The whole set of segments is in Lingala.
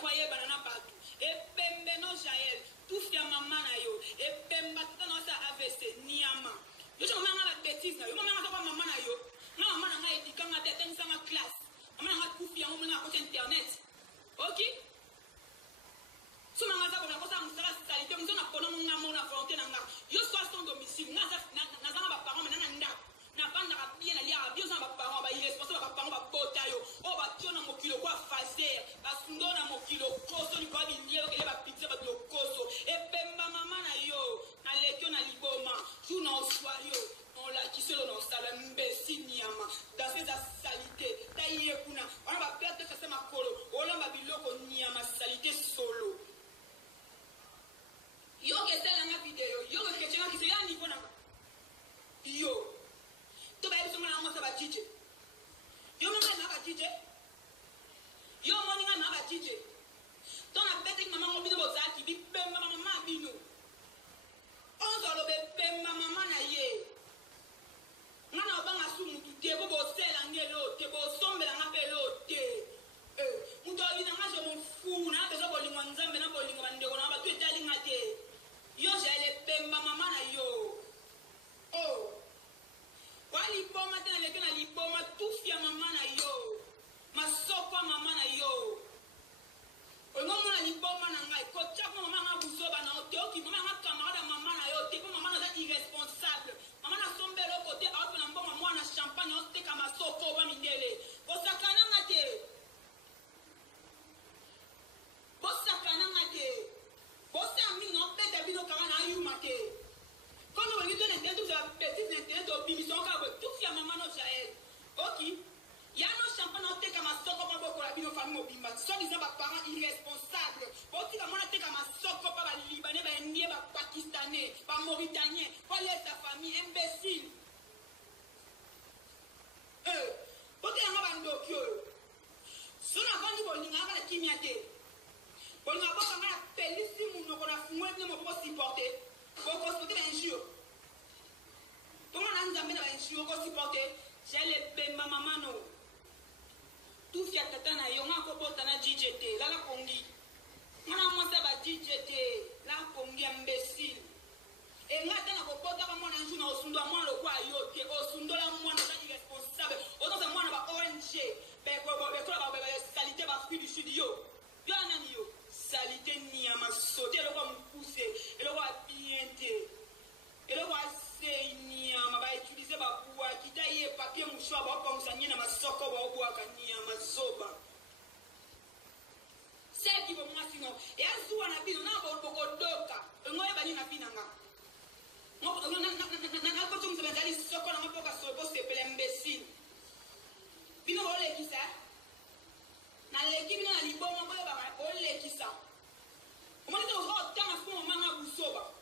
foyer banana partout. Et pembe no Jaël, tout fia maman na yo. Et pemba tout no sa AVC niama. Yo je maman la bêtise na yo. Maman na pas maman na yo. Maman na nga éduquer nga tête nga classe. Maman na tout fia on na côté internet. OK? So maman za ko sa musala salite, muso na kono nga mo na volonté na nga. Yo soit son domicile, na za ba parents na nda. Na banda ka bien ali a bien za ba parents ba irresponsable ba parents ba bota yo. O ba tiona mo kilo kwa fazer. Ba sundona mo kilo koso ni kwa binye ke ba pizza ba kilo koso. E pemba mama na yo. Na lekyo na liboma. Tu na oswa yo. On la qui se dans sala mbesi niama. Dans ces salité. Ta yekuna. On va perdre que c'est ma kolo. O la ba biloko niama salité solo. Yo que c'est dans la vidéo. Yo que chrétien qui c'est à niveau na. Yo. Tu vas être sur la maman ça va chiche. Yo maman na va chiche. Yo moninga na va chiche. Ton la bête que maman obino bozaki bi pemba maman bino. On zolo be pemba maman na ye. Ngana obanga sumu te bo sela ngelo te bo sombela ngapelo te. Muto ina ngaje mo fu na bezo bolingo nzambe na bolingo bandeko na ba tu etali ngate. Yo jele pemba mama na yo. Oh. Wali poma tena leke na lipoma tufia mama na yo. Masoko mama na yo. Ongomo na lipoma na ngai ko chako mama nga busoba na otoki mama nga camarade mama na yo te po mama na za irresponsable. Mama na sombelo kote auto na mbongo mwana champagne oste kama soko ba mindele. Osakana ngate. Bosakana ngate. Bossa mi no pete bino kama na yuma ke. Quand on dit un tout ça petite internet au bimission ka tout fia maman no Jaël. OK. Ya no champagne no te kama soko pa boko la bino famille mobimba. So disant ba parents irresponsables. Boti kama na te kama soko pa ba libanais ba indien ba pakistanais, ba mauritanien, pa laisse sa famille imbécile. Boti nga ba ndokyo. So na vandi bolinga ka la kimiate. Bolinga boka nga pelisi muno ko na fumwe ne mo po supporter. Boko supporter ba injure. Comment on a mis injure ko supporter? J'ai le pemba maman no. Tout fia tata na yo nga ko bota na DJT la kongi. Ngana mo sa ba DJT la kongi imbécile. E ngata na ko bota ba mwana nju na osundo mwana lo kwa yo ke osundo la mwana na irresponsable. Ozo sa mwana ba ONG. Be ko ba qualité ba fruit du studio. Yo nani yo. Salité ni à ma sauter le quoi me pousser et le quoi bienté et le quoi c'est ni à ma utiliser ba pour quitter papier mouchoir ba comme ça ni na ma soko ba boa kani à ma soba c'est qui va moi sinon et azuwa na bino na ba boko doka ngoye ba ni na binanga ngoko na ko tumse bazali soko na mapoka sobo c'est pel imbécile bino ole ki ça na leki bino na liboma boyo ba ole ki ça comment est-ce que tant à fond mama busoba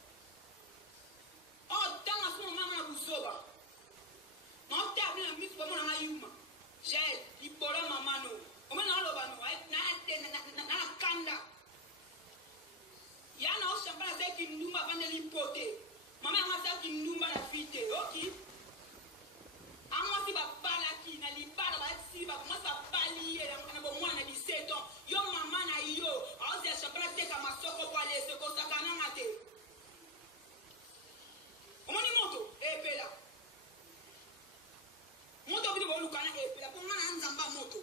oh tant à fond mama busoba non table na miss bomo na yuma j'ai libora mama no comment na lo ba no na kanda ya na o chambala za ki ndumba bande lipote mama nga za ki ndumba na fite OK amwa si ba bala ki na libara ba si ba kuma sa bali na bo mwana 17 ans yo mama na yo aoze chambala te kama soko kwa lese ko sakana mate omoni moto epela moto bi bo lukana epela ko ngana nzamba moto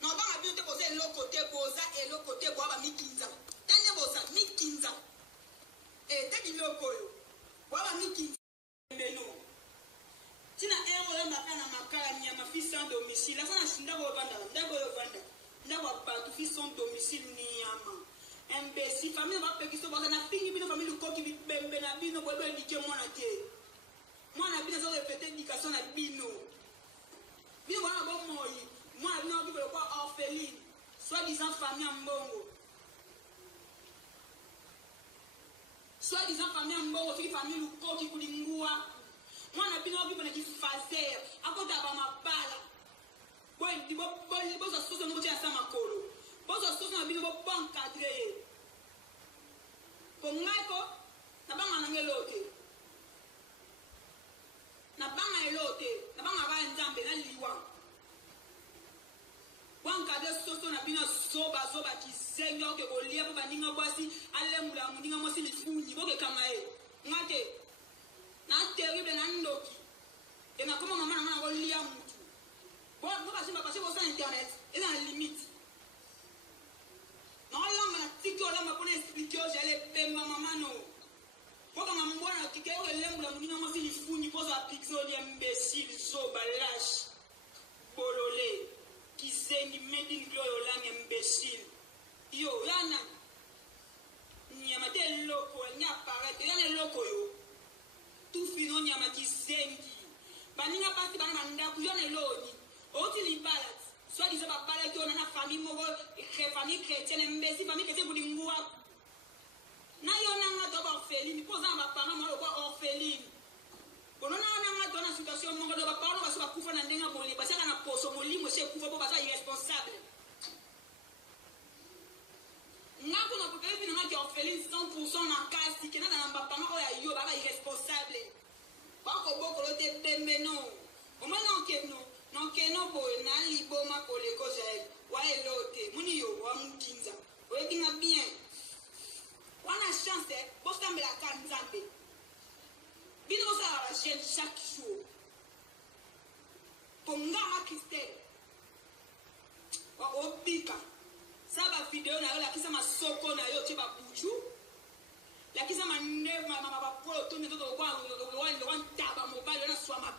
no ba nga bi te ko ze lo côté boza et lo côté bo ba mikinza tande boza mikinza te bi loko yo bo ba mikinza mbeno tina ero ma kana makala nyama fils sans domicile la sana shinda bo vanda ndabo yo vanda ndabo ba tu fils sans domicile ni yama imbécile famille va pe kiso boza na fingi bino famille ko ki bembe na bino bo be dike mwana te mwana bino zo répéter éducation na bino bino wana bo moyi mwana bino bi ko orpheline soit disant famille mbongo soit disant famille mbongo fi famille luko ki kulingua mwana bino bi bona ki fazer akota ba mabala boy bo so so no tia sama kolo bo so so na bino bo encadrer ko ngako na banga na ngelote na banga elote na banga ba nzambe na liwa wanka regarder soso na bino zoba kisenga ke kolia po baninga bwasi alemula muninga mosi lifunyi boke kamae ngate na terrible na ndoki et na comment maman na kolia mutu bon moi parce que sur internet et dans la limite non là na tiki ola ma pona expliquer j'allais pemba maman no pour que maman na tiki o lemula muninga mosi lifunyi pour ça pixel imbécile zoba lâche bololé kizengi made in glory lang imbécile yo yana nyama te loko nya parete yana loko yo tout fino nyama kizengi baninga pasi bana mandaku yana loni oti libalat soit disant ba parete on na famille moko famille chrétienne imbécile famille chrétienne bulingua na yo nanga to ba orpheline poza ba parents mo ko orpheline bono na nga situation moko do ba parents ba so ba kufa na ndenga boli ba saka na poso molimo se kufa bo ba sa irresponsable ngako na popele bino nga ki orpheline 100% na kasi kena na ba parents o ya yo ba irresponsable ba ko boko lo te pembe no o ma non ke no bo na liboma ko le ko jael wa elote muni yo wa mukinza o edinga bien wana chance bo stambela kanzambe bino ko sa la chaque jour ponga ma Christelle wa opika saba video na yo la kisa masoko na yo che ba buju la kisa mande ma ba poto ne to kwa lo wan taba mobile na swa ma